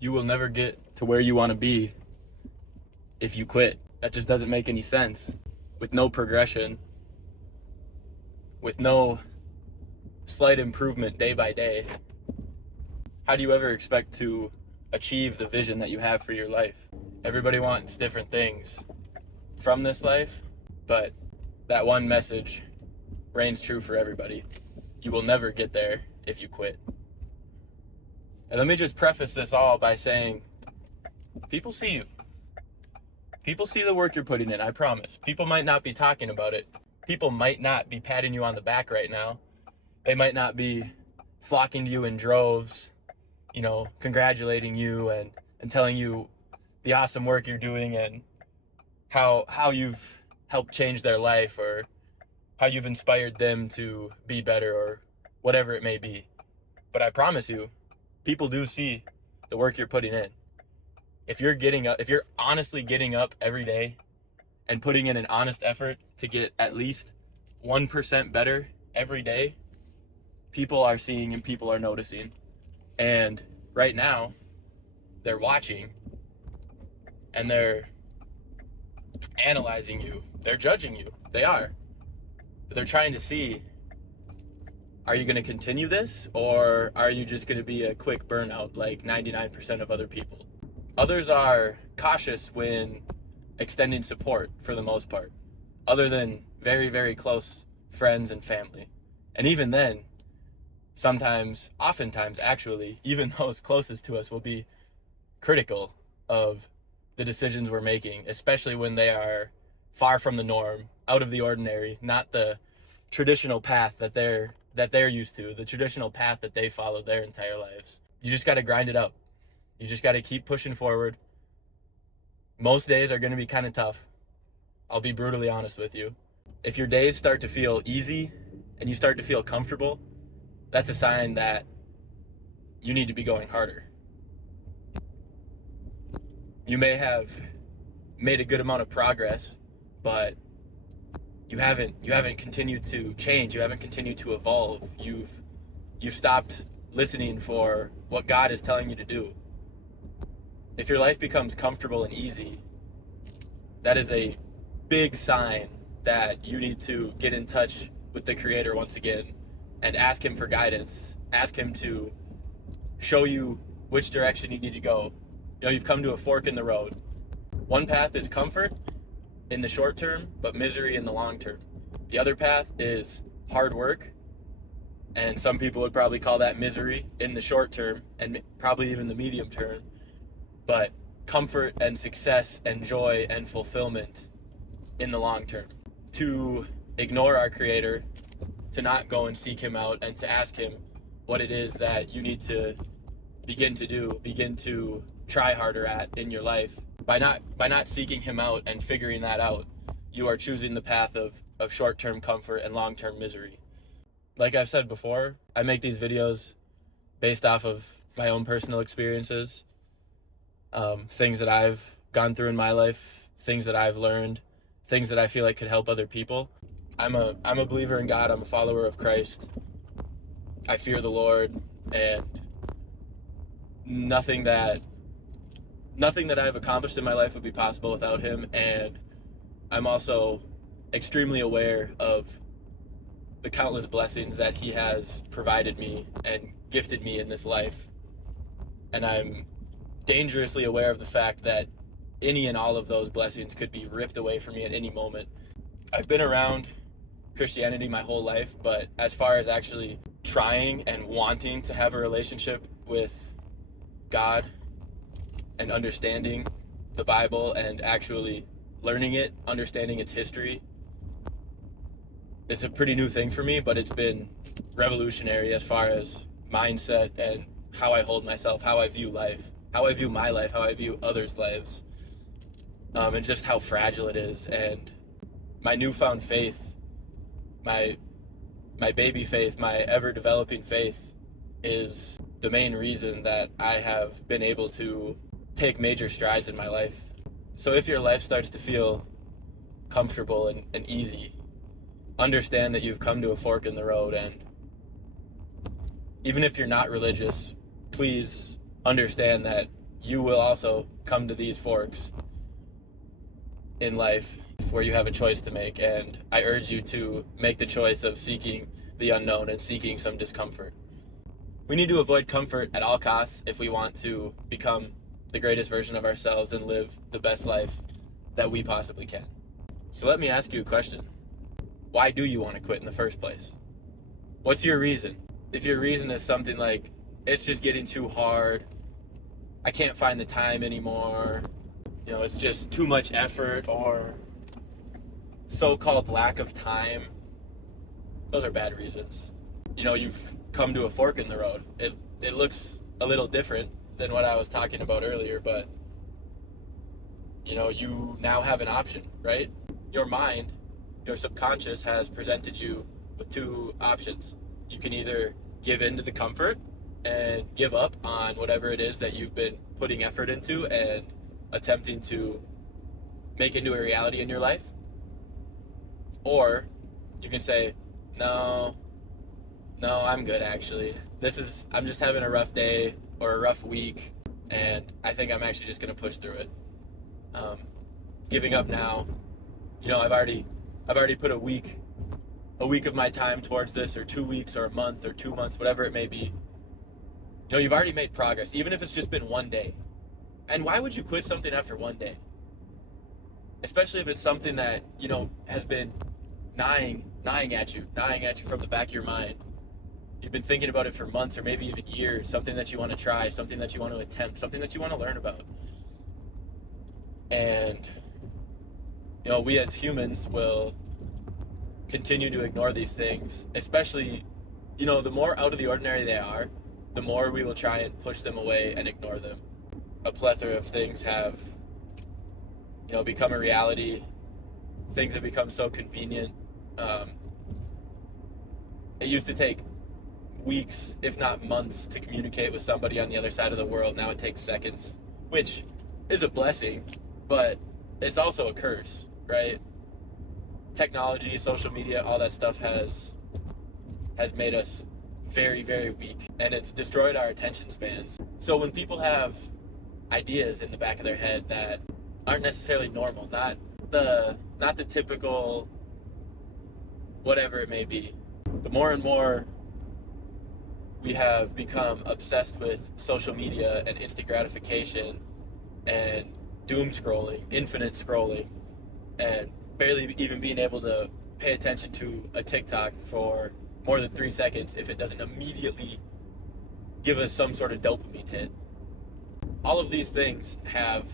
You will never get to where you want to be if you quit. That just doesn't make any sense. With no progression, with no slight improvement day by day, how do you ever expect to achieve the vision that you have for your life? Everybody wants different things from this life, but that one message reigns true for everybody. You will never get there if you quit. And let me just preface this all by saying, people see you. People see the work you're putting in, I promise. People might not be talking about it. People might not be patting you on the back right now. They might not be flocking to you in droves, congratulating you and telling you the awesome work you're doing and how you've helped change their life or how you've inspired them to be better or whatever it may be. But I promise you, people do see the work you're putting in. If you're honestly getting up every day and putting in an honest effort to get at least 1% better every day, people are seeing and people are noticing. And right now, they're watching and they're analyzing you. They're judging you. They are. They're trying to see, are you going to continue this or are you just going to be a quick burnout like 99% of other people? Others are cautious when extending support for the most part, other than very, very close friends and family. And even then, oftentimes actually, even those closest to us will be critical of the decisions we're making, especially when they are far from the norm, out of the ordinary, not the traditional path that they're used to, the traditional path that they followed their entire lives. You just got to grind it up. You just got to keep pushing forward. Most days are going to be kind of tough. I'll be brutally honest with you. If your days start to feel easy and you start to feel comfortable, that's a sign that you need to be going harder. You may have made a good amount of progress, but you haven't continued to change. You haven't continued to evolve. You've stopped listening for what God is telling you to do. If your life becomes comfortable and easy, that is a big sign that you need to get in touch with the Creator once again and ask Him for guidance. Ask Him to show you which direction you need to go. You've come to a fork in the road. One path is comfort in the short term, but misery in the long term. The other path is hard work, and some people would probably call that misery in the short term and probably even the medium term, but comfort and success and joy and fulfillment in the long term. To ignore our Creator, to not go and seek Him out and to ask Him what it is that you need to begin to try harder at in your life. By not seeking Him out and figuring that out, you are choosing the path of short-term comfort and long-term misery. Like I've said before, I make these videos based off of my own personal experiences, things that I've gone through in my life, things that I've learned, things that I feel like could help other people. I'm a believer in God. I'm a follower of Christ. I fear the Lord, and nothing that I've accomplished in my life would be possible without Him. And I'm also extremely aware of the countless blessings that He has provided me and gifted me in this life. And I'm dangerously aware of the fact that any and all of those blessings could be ripped away from me at any moment. I've been around Christianity my whole life, but as far as actually trying and wanting to have a relationship with God and understanding the Bible and actually learning it, understanding its history, it's a pretty new thing for me, but it's been revolutionary as far as mindset and how I hold myself, how I view life, how I view my life, how I view others' lives, and just how fragile it is. And my newfound faith, my baby faith, my ever-developing faith is the main reason that I have been able to take major strides in my life. So if your life starts to feel comfortable and easy, understand that you've come to a fork in the road. And even if you're not religious, please understand that you will also come to these forks in life where you have a choice to make, and I urge you to make the choice of seeking the unknown and seeking some discomfort. We need to avoid comfort at all costs if we want to become the greatest version of ourselves and live the best life that we possibly can. So let me ask you a question. Why do you want to quit in the first place? What's your reason? If your reason is something like, it's just getting too hard, I can't find the time anymore, it's just too much effort, or so-called lack of time, those are bad reasons. You've come to a fork in the road. It looks a little different than what I was talking about earlier, but you now have an option, right? Your mind, your subconscious has presented you with two options. You can either give in to the comfort and give up on whatever it is that you've been putting effort into and attempting to make into a reality in your life, or you can say, no, I'm good actually. I'm just having a rough day or a rough week, and I think I'm actually just gonna push through it. Giving up now, I've already put a week of my time towards this, or 2 weeks, or a month, or 2 months, whatever it may be. You've already made progress, even if it's just been one day. And why would you quit something after one day? Especially if it's something that, has been gnawing at you from the back of your mind. You've been thinking about it for months or maybe even years, something that you want to try, something that you want to attempt, something that you want to learn about. And, we as humans will continue to ignore these things, especially, the more out of the ordinary they are, the more we will try and push them away and ignore them. A plethora of things have, become a reality. Things have become so convenient. It used to take weeks, if not months, to communicate with somebody on the other side of the world. Now it takes seconds, which is a blessing, but it's also a curse, right? Technology, social media, all that stuff has made us very, very weak, and it's destroyed our attention spans. So when people have ideas in the back of their head that aren't necessarily normal, not the typical whatever it may be, the more and more we have become obsessed with social media and instant gratification and doom scrolling, infinite scrolling, and barely even being able to pay attention to a TikTok for more than 3 seconds if it doesn't immediately give us some sort of dopamine hit. All of these things have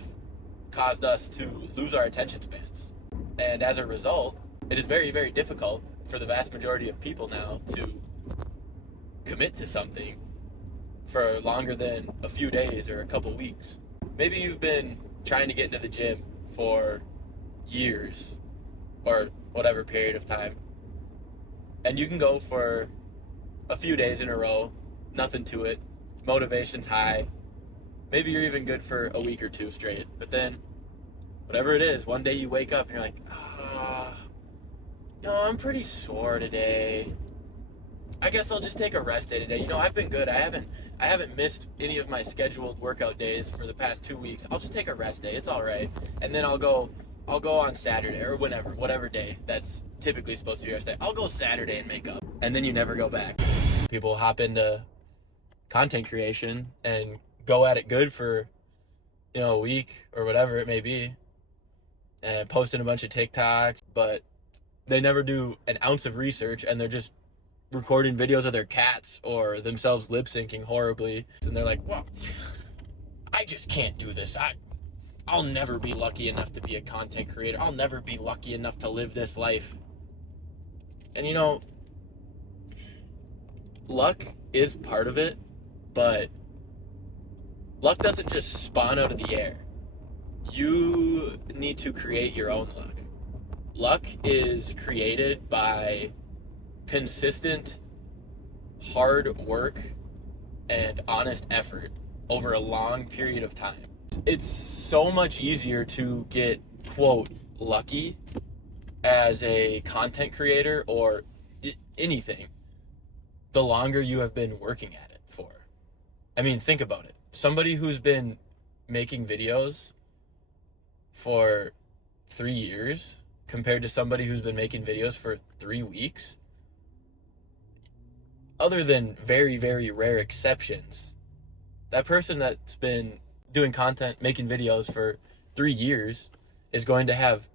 caused us to lose our attention spans. And as a result, it is very, very difficult for the vast majority of people now to commit to something for longer than a few days or a couple weeks. Maybe you've been trying to get into the gym for years or whatever period of time, and you can go for a few days in a row, nothing to it, motivation's high, maybe you're even good for a week or two straight, but then whatever it is, one day you wake up and you're like, I'm pretty sore today. I guess I'll just take a rest day today. I've been good. I haven't missed any of my scheduled workout days for the past 2 weeks. I'll just take a rest day. It's all right. And then I'll go on Saturday or whatever day that's typically supposed to be rest day. I'll go Saturday and make up. And then you never go back. People hop into content creation and go at it good for, a week or whatever it may be, and posting a bunch of TikToks, but they never do an ounce of research, and they're just recording videos of their cats or themselves lip syncing horribly, and they're like, well, I just can't do this. I'll never be lucky enough to be a content creator. I'll never be lucky enough to live this life. And luck is part of it, but luck doesn't just spawn out of the air. You need to create your own luck. Luck is created by consistent hard work and honest effort over a long period of time. It's so much easier to get, quote, lucky as a content creator or anything the longer you have been working at it for. I mean, think about it. Somebody who's been making videos for 3 years compared to somebody who's been making videos for 3 weeks, other than very, very rare exceptions, that person that's been doing content, making videos for 3 years is going to have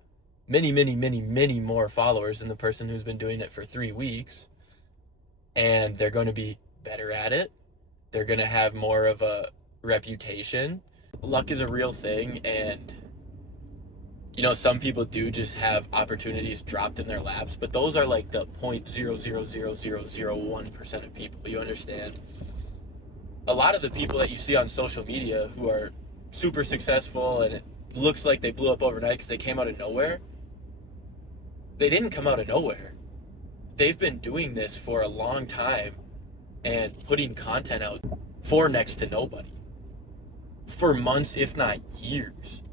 many, many, many, many more followers than the person who's been doing it for 3 weeks. And they're going to be better at it. They're going to have more of a reputation. Luck is a real thing, and some people do just have opportunities dropped in their laps, but those are like the 0.0000001% of people. You understand? A lot of the people that you see on social media who are super successful and it looks like they blew up overnight because they came out of nowhere, they didn't come out of nowhere. They've been doing this for a long time and putting content out for next to nobody for months, if not years.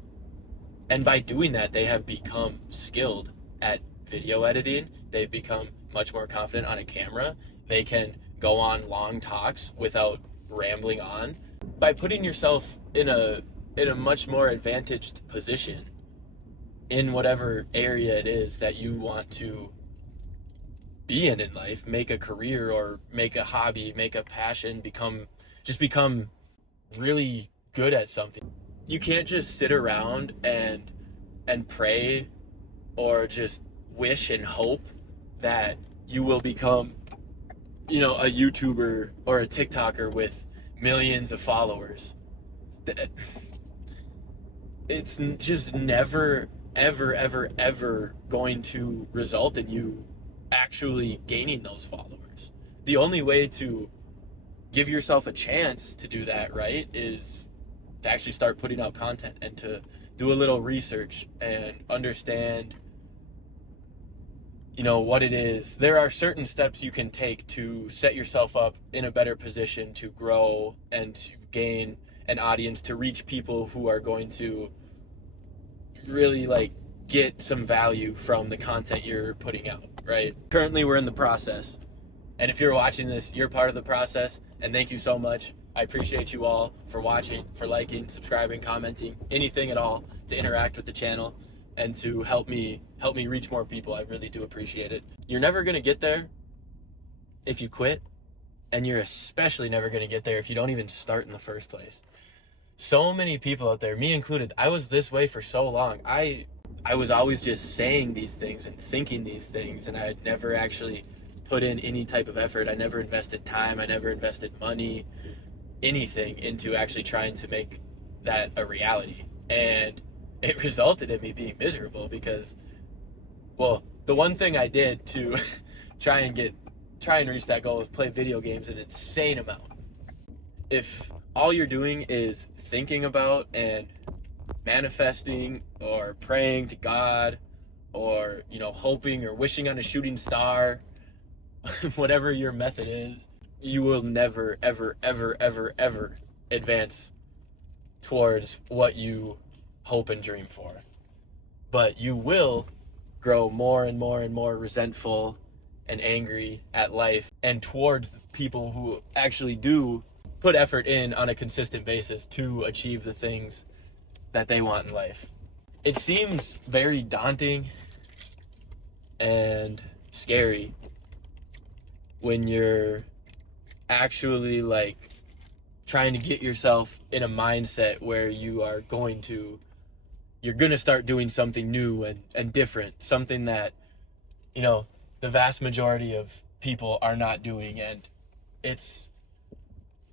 And by doing that, they have become skilled at video editing. They've become much more confident on a camera. They can go on long talks without rambling on. By putting yourself in a much more advantaged position in whatever area it is that you want to be in life, make a career or make a hobby, make a passion, become really good at something. You can't just sit around and pray or just wish and hope that you will become, a YouTuber or a TikToker with millions of followers. It's just never, ever, ever, ever going to result in you actually gaining those followers. The only way to give yourself a chance to do that, right, is to actually start putting out content and to do a little research and understand what it is. There are certain steps you can take to set yourself up in a better position to grow and to gain an audience, to reach people who are going to really get some value from the content you're putting out, right? Currently we're in the process, and if you're watching this, you're part of the process, and thank you so much. I appreciate you all for watching, for liking, subscribing, commenting, anything at all to interact with the channel and to help me reach more people. I really do appreciate it. You're never going to get there if you quit, and you're especially never going to get there if you don't even start in the first place. So many people out there, me included, I was this way for so long. I was always just saying these things and thinking these things, and I had never actually put in any type of effort. I never invested time. I never invested money, anything into actually trying to make that a reality. And it resulted in me being miserable because, well, the one thing I did to try and reach that goal was play video games an insane amount. If all you're doing is thinking about and manifesting or praying to God or, hoping or wishing on a shooting star, whatever your method is, you will never, ever, ever, ever, ever advance towards what you hope and dream for. But you will grow more and more and more resentful and angry at life and towards people who actually do put effort in on a consistent basis to achieve the things that they want in life. It seems very daunting and scary when you're actually trying to get yourself in a mindset where you're going to start doing something new and different, something that the vast majority of people are not doing. And it's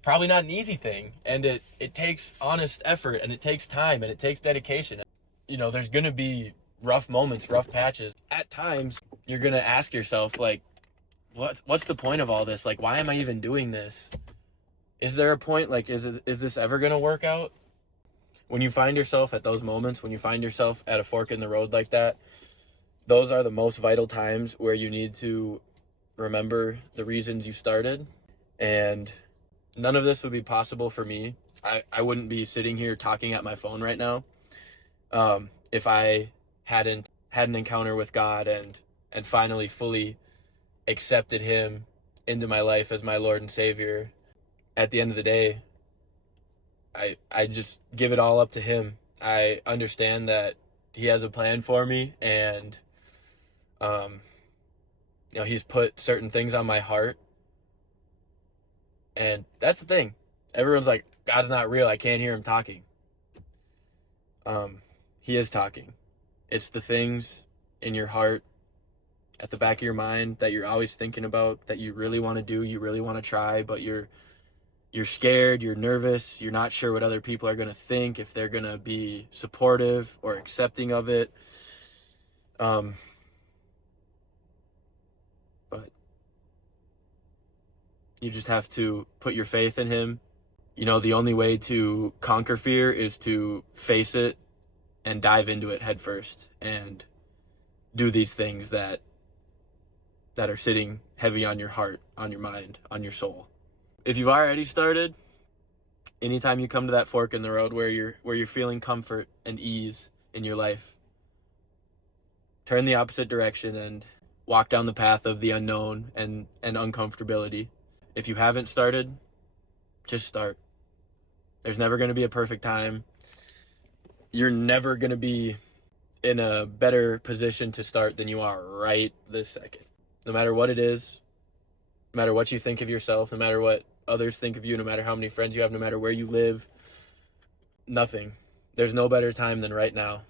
probably not an easy thing, and it takes honest effort, and it takes time, and it takes dedication. There's gonna be rough moments, rough patches. At times you're gonna ask yourself, what's the point of all this? Why am I even doing this? Is there a point? Is this ever gonna work out? When you find yourself at those moments, when you find yourself at a fork in the road like that, those are the most vital times where you need to remember the reasons you started. And none of this would be possible for me. I wouldn't be sitting here talking at my phone right now if I hadn't had an encounter with God and finally fully accepted him into my life as my Lord and Savior. At the end of the day, I just give it all up to him. I understand that he has a plan for me, and um, he's put certain things on my heart, and that's the thing. Everyone's like, God's not real. I can't hear him talking. He is talking. It's the things in your heart, at the back of your mind, that you're always thinking about, that you really want to do, you really want to try, but you're scared, you're nervous, you're not sure what other people are going to think, if they're going to be supportive or accepting of it. But you just have to put your faith in him. The only way to conquer fear is to face it and dive into it head first and do these things that are sitting heavy on your heart, on your mind, on your soul. If you've already started, anytime you come to that fork in the road where you're feeling comfort and ease in your life, turn the opposite direction and walk down the path of the unknown and uncomfortability. If you haven't started, just start. There's never going to be a perfect time. You're never going to be in a better position to start than you are right this second. No matter what it is, no matter what you think of yourself, no matter what others think of you, no matter how many friends you have, no matter where you live, nothing. There's no better time than right now.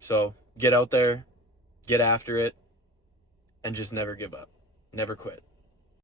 So get out there, get after it, and just never give up. Never quit.